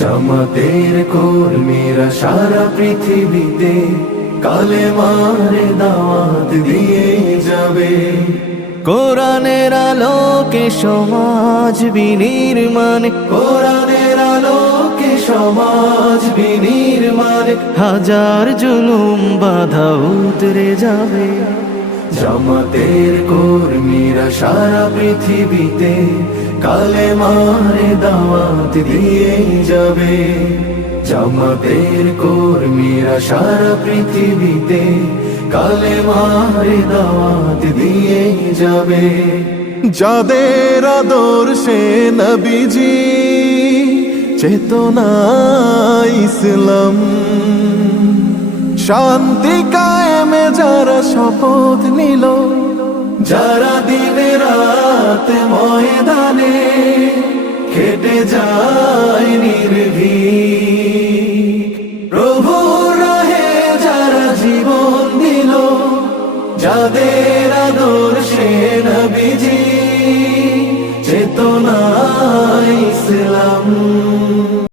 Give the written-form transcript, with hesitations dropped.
জামাতের কর্মীরা সারা পৃথিবীতে কালেমার দাওয়াত দিয়ে যাবে। কোরআনের আলোকে সমাজ বিনির্মাণ, কোরআনের আলোকে সমাজ বিনির্মাণ, হাজার জুলুম বাধা উতরে যাবে। জামাতের কর্মীরা সারা পৃথিবীতে কালেমার দাওয়াত দিয়ে যাবে। জামাতের কর্মীরা সারা পৃথিবীতে কালেমার দাওয়াত দিয়ে যাবে। যাদের আদর্শে নবীজি চেতনা ইসলাম, শান্তি কায়েমে যারা শপথ নিল, যারা দিনে রাত ময়দানে খেটে যায় নির্ভীক, প্রভুর রাহে যারা জীবন দিল, যাদের আদর্শে নবীজি চেতনা